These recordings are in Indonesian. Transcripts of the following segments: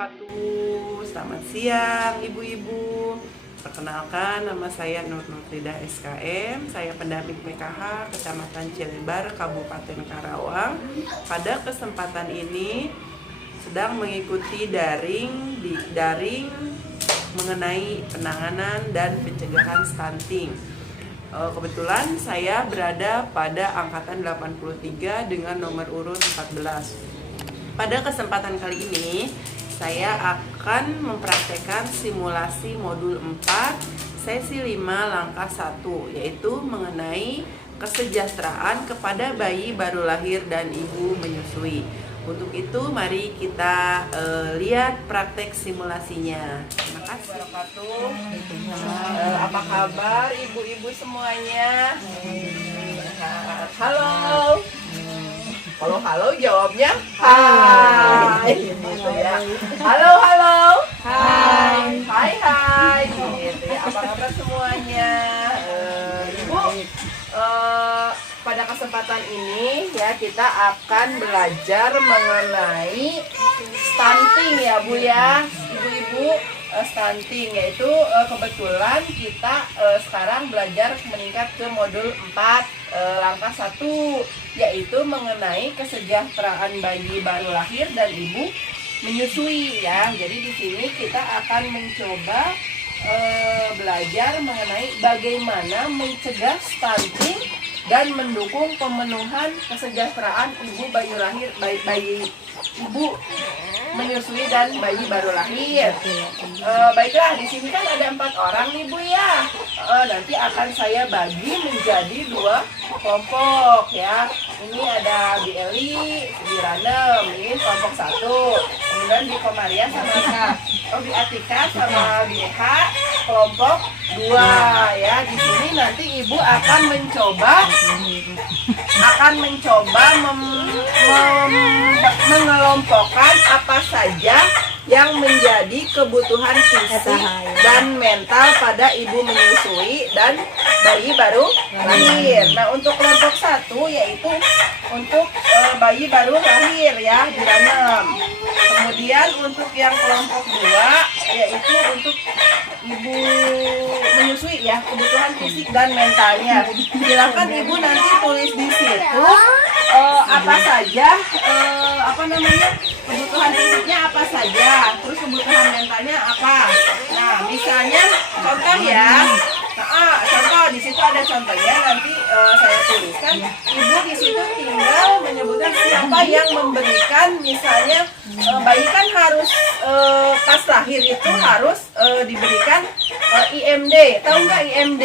wabarakatuh. Selamat siang ibu-ibu. Perkenalkan, nama saya Nur Nurtridah SKM. Saya pendamping PKH Kecamatan Cilebar, Kabupaten Karawang. Pada kesempatan ini sedang mengikuti daring mengenai penanganan dan pencegahan stunting. Kebetulan saya berada pada angkatan 83 dengan nomor urut 14. Pada kesempatan kali ini, saya akan mempraktekkan simulasi modul 4, sesi 5, langkah 1, yaitu mengenai kesejahteraan kepada bayi baru lahir dan ibu menyusui. Untuk itu, mari kita lihat praktek simulasinya. Terima kasih. Apa kabar ibu-ibu semuanya? Halo. Kalau halo jawabnya hai gitu ya. Halo. Hai. Hai gitu ya. Apa kabar semuanya? Ibu, pada kesempatan ini ya kita akan belajar mengenai stunting ya Bu ya. Ibu-ibu, stunting yaitu kebetulan kita sekarang belajar meningkat ke modul 4 langkah 1, yaitu mengenai kesejahteraan bayi baru lahir dan ibu menyusui ya. Jadi di sini kita akan mencoba belajar mengenai bagaimana mencegah stunting dan mendukung pemenuhan kesejahteraan ibu bayi lahir, bayi ibu menyusui dan bayi baru lahir. Baiklah, di sini kan ada 4 orang nih Bu ya. Nanti akan saya bagi menjadi 2 kelompok ya. Ini ada Bi Eli, Bi Ranem, ini kelompok 1. Kemudian Bi Komaria sama Bi Atika sama Bi Eha kelompok 2 ya. Di sini nanti Ibu akan mencoba mengelompokkan apa saja yang menjadi kebutuhan fisik dan mental pada ibu menyusui dan bayi baru lahir. Nah, untuk kelompok 1 yaitu untuk bayi baru lahir ya, di Ranem. Kemudian untuk yang kelompok 2 yaitu untuk ibu menyusui ya, kebutuhan fisik dan mentalnya. Silakan ibu nanti tulis di situ apa saja kebutuhan fisiknya apa saja, terus kebutuhan mentalnya apa. Nah, misalnya contoh ya. Contoh di situ ada contohnya, nanti saya tuliskan. Ibu di situ tinggal menyebutkan siapa yang memberikan, misalnya bayi kan harus pas lahir itu harus diberikan IMD. Tahu nggak IMD?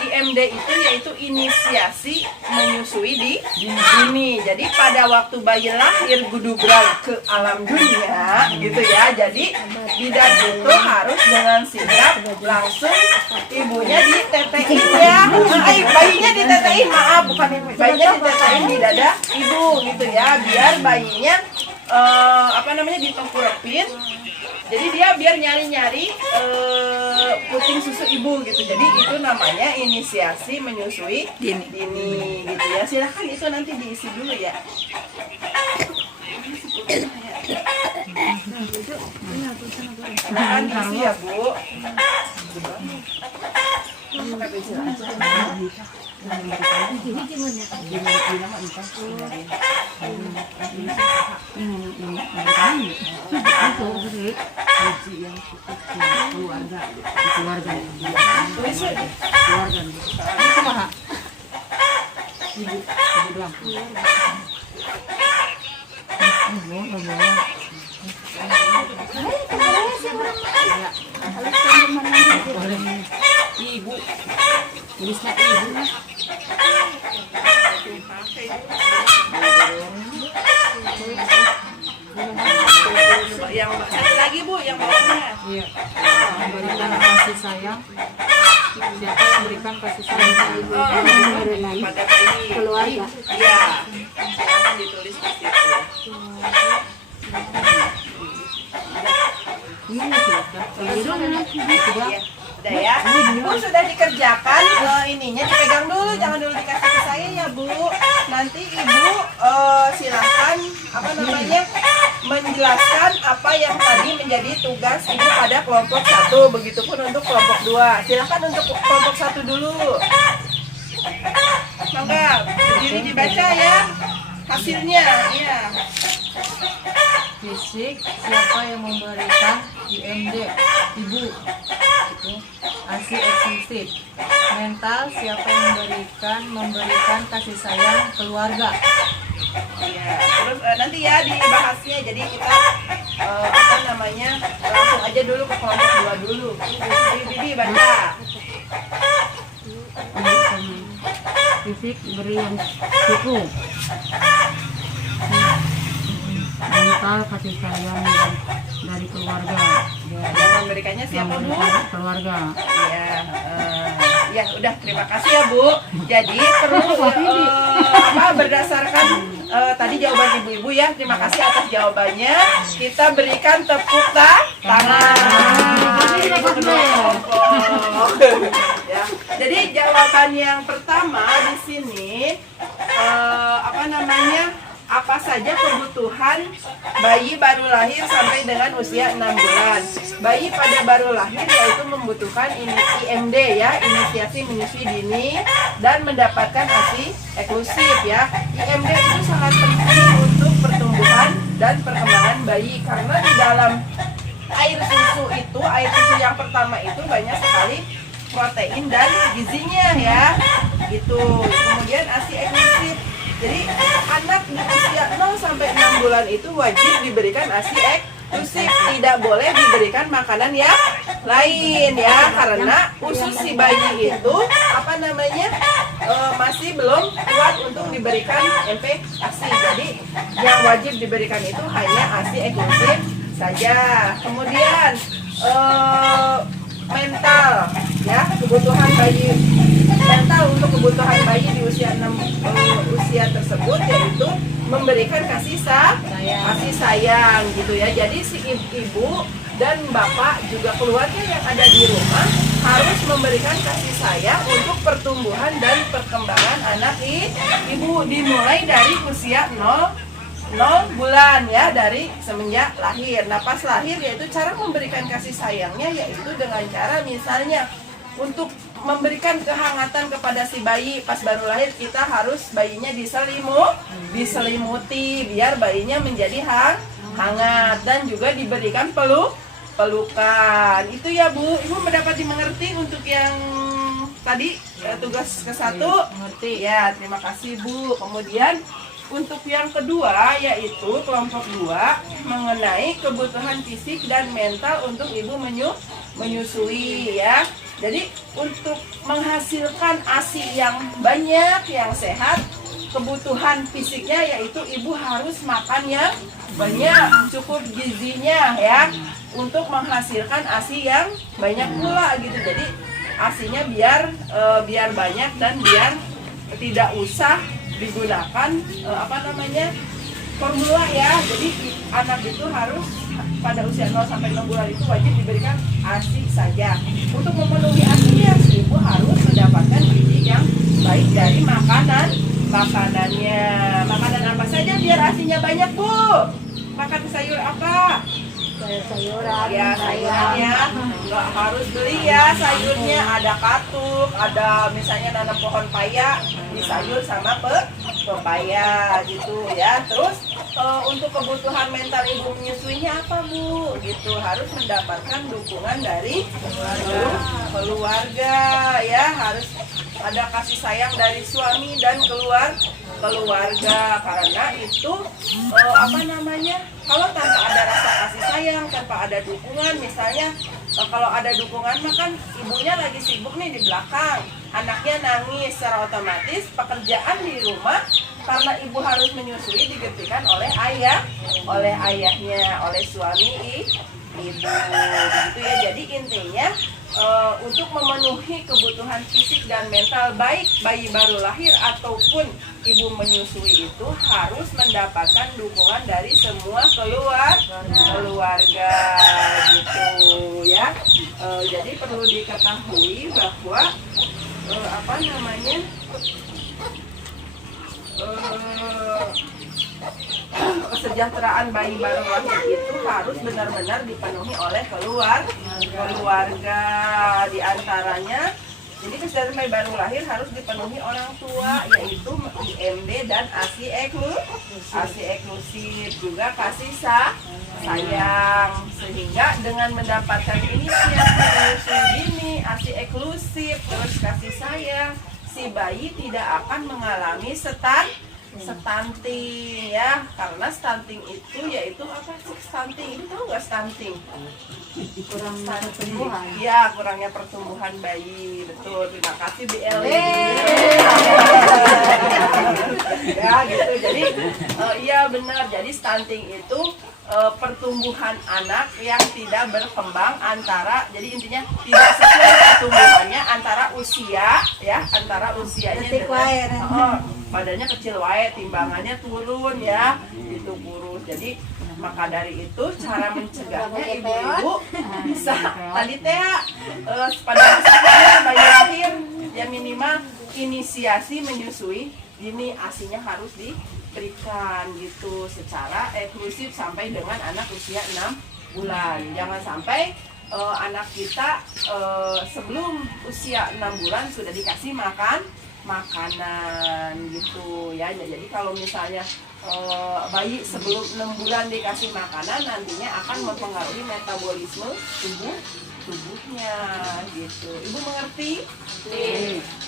IMD itu yaitu inisiasi menyusui dini. Jadi pada waktu bayi lahir gudubrang ke alam dunia gitu ya. Jadi bidan itu harus dengan sigap langsung ibunya ditetein ya. Bayinya ditetein, maaf bukan bayinya ditetein di dada ibu gitu ya, biar bayinya ditengkurapin. Jadi dia biar nyari-nyari puting susu ibu gitu. Jadi itu namanya inisiasi menyusui dini gitu ya. Silahkan itu nanti diisi dulu ya. Silahkan diisi ya Bu. Ibu, tulisnya ibu. Yang satu lagi Bu, yang bawahnya. Iya. Memberikan kasih sayang. Siapa yang memberikan kasih sayang Pada bayi keluarga. Iya. Silakan ditulis di situ. Udah ya. Bu sudah dikerjakan ininya, dipegang dulu, jangan dulu dikasih ke saya ya Bu. Nanti Ibu silahkan menjelaskan apa yang tadi menjadi tugas ibu pada kelompok 1. Begitupun untuk kelompok 2. Silakan untuk kelompok 1 dulu. Mangga, berdiri dibaca ya hasilnya. Iya. Fisik, siapa yang memberikan IMD? Ibu. Itu. ASI eksklusif. Mental, siapa yang memberikan kasih sayang keluarga. Ya, terus nanti ya dibahasnya. Jadi kita langsung aja dulu ke kelompok 2 dulu. Bibi baca. Fisik beri yang cukup, mental kasih sayang dari keluarga. Yang memberikannya siapa, Bu? Keluarga. Ya, udah, terima kasih ya, Bu. Jadi perlu berdasarkan tadi jawaban ibu-ibu ya. Terima kasih atas jawabannya. Kita berikan tepuk tangan. Ya. Jadi jawaban yang pertama di sini apa saja kebutuhan bayi baru lahir sampai dengan usia 6 bulan. Bayi pada baru lahir yaitu membutuhkan IMD ya, inisiasi menyusui dini, dan mendapatkan ASI eksklusif ya. IMD itu sangat penting untuk pertumbuhan dan perkembangan bayi, karena di dalam air susu yang pertama itu banyak sekali protein dan gizinya ya. Gitu. Kemudian ASI eksklusif. Jadi anak di usia 0 sampai 6 bulan itu wajib diberikan ASI eksklusif, tidak boleh diberikan makanan yang lain ya, karena usus si bayi itu masih belum kuat untuk diberikan MPASI. Jadi yang wajib diberikan itu hanya ASI eksklusif saja. Kemudian mental ya, kebutuhan bayi mental untuk kebutuhan bayi di usia tersebut yaitu memberikan kasih sayang gitu ya. Jadi si ibu dan bapak juga keluarga yang ada di rumah harus memberikan kasih sayang untuk pertumbuhan dan perkembangan anak ibu, dimulai dari usia 0 bulan ya, dari semenjak lahir. Nah, pas lahir yaitu cara memberikan kasih sayangnya yaitu dengan cara misalnya untuk memberikan kehangatan kepada si bayi. Pas baru lahir kita harus bayinya diselimuti biar bayinya menjadi hangat, dan juga diberikan pelukan. Itu ya, Bu. Ibu mendapat dimengerti untuk yang tadi tugas ke-1? Mengerti ya, terima kasih, Bu. Kemudian untuk yang kedua yaitu kelompok 2 mengenai kebutuhan fisik dan mental untuk ibu menyusui ya. Jadi untuk menghasilkan ASI yang banyak, yang sehat, kebutuhan fisiknya yaitu ibu harus makan yang banyak, cukup gizinya ya, untuk menghasilkan ASI yang banyak pula gitu. Jadi ASInya biar banyak dan biar tidak usah digunakan formula ya. Jadi anak itu harus pada usia 0 sampai 6 bulan itu wajib diberikan ASI saja. Untuk memenuhi ASInya, si ibu harus mendapatkan gizi yang baik dari makanannya. Makanan apa saja biar ASInya banyak, Bu? Makan sayur apa? Sayuran. Ya, sayurannya nggak harus beli ya sayurnya. Ada katuk, ada misalnya nanam pohon paya, disayur sama pepaya gitu ya. Terus untuk kebutuhan mental ibu menyusuinya apa, Bu? Gitu, harus mendapatkan dukungan dari keluarga ya, harus ada kasih sayang dari suami dan keluarga, karena itu kalau tanpa ada rasa kasih sayang, tanpa ada dukungan, misalnya kalau ada dukungan mah kan ibunya lagi sibuk nih di belakang, anaknya nangis, secara otomatis pekerjaan di rumah karena ibu harus menyusui digantikan oleh ayahnya, oleh suami ibu begitu ya. Jadi intinya untuk memenuhi kebutuhan fisik dan mental baik bayi baru lahir ataupun ibu menyusui itu harus mendapatkan dukungan dari semua keluarga gitu ya. Jadi perlu diketahui bahwa kesejahteraan bayi baru lahir itu harus benar-benar dipenuhi oleh keluarga, di antaranya. Jadi kesejahteraan bayi baru lahir harus dipenuhi orang tua, yaitu IMD dan ASI eksklusif, juga kasih sayang. Sehingga dengan mendapatkan inisiasi menyusui dini, ASI eksklusif, terus kasih sayang, si bayi tidak akan mengalami stunting ya, karena stunting itu yaitu apa sih stunting? Tahu nggak stunting? Kurang pertumbuhan. Iya, kurangnya pertumbuhan bayi, betul. Terima kasih BL. Ya gitu. Jadi iya benar. Jadi stunting itu pertumbuhan anak yang tidak berkembang jadi intinya tidak sesuai pertumbuhannya antara usianya dengan badannya kecil wae, timbangannya turun ya, itu kurus. Jadi maka dari itu cara mencegahnya ibu-ibu bisa tadi teh pada usia bayi lahir yang minimal inisiasi menyusui ini asinya harus diberikan gitu secara eksklusif sampai dengan anak usia 6 bulan. Jangan sampai anak kita sebelum usia 6 bulan sudah dikasih makanan gitu ya. Jadi kalau misalnya bayi sebelum 6 bulan dikasih makanan, nantinya akan mempengaruhi metabolisme tubuhnya gitu. Ibu mengerti?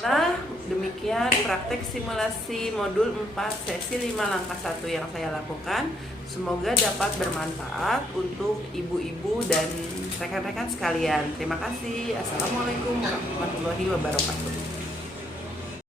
Nah, demikian praktek simulasi modul 4 sesi 5 langkah 1 yang saya lakukan. Semoga dapat bermanfaat untuk ibu-ibu dan rekan-rekan sekalian. Terima kasih. Assalamualaikum warahmatullahi wabarakatuh.